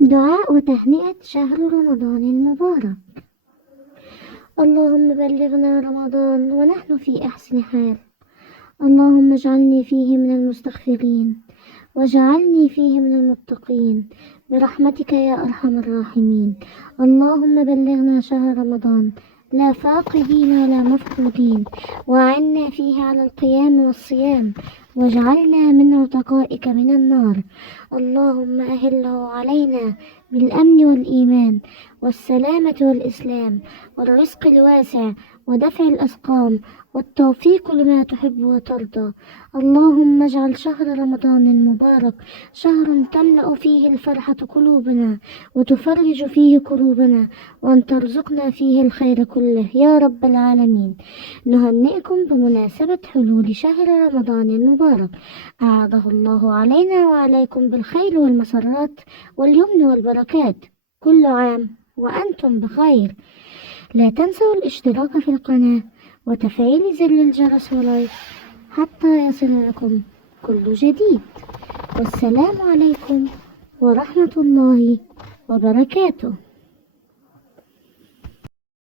دعاء وتهنئة شهر رمضان المبارك. اللهم بلغنا رمضان ونحن في أحسن حال. اللهم اجعلني فيه من المستغفرين واجعلني فيه من المتقين برحمتك يا أرحم الراحمين. اللهم بلغنا شهر رمضان لا فاقدين ولا مفقودين، وأعنا فيه على القيام والصيام، واجعلنا من عتقائك من النار. اللهم أهله علينا بالأمن والإيمان والسلامة والإسلام والرزق الواسع ودفع الأسقام والتوفيق لما تحب وترضى. اللهم اجعل شهر رمضان المبارك شهر تملأ فيه الفرحة قلوبنا وتفرج فيه كروبنا، وأن ترزقنا فيه الخير كله يا رب العالمين. نهنئكم بمناسبة حلول شهر رمضان المبارك، أعاده الله علينا وعليكم بالخير والمسرات واليمن والبركات. كل عام وأنتم بخير. لا تنسوا الاشتراك في القناة وتفعيل زر الجرس ولايك حتى يصل لكم كل جديد. والسلام عليكم ورحمة الله وبركاته.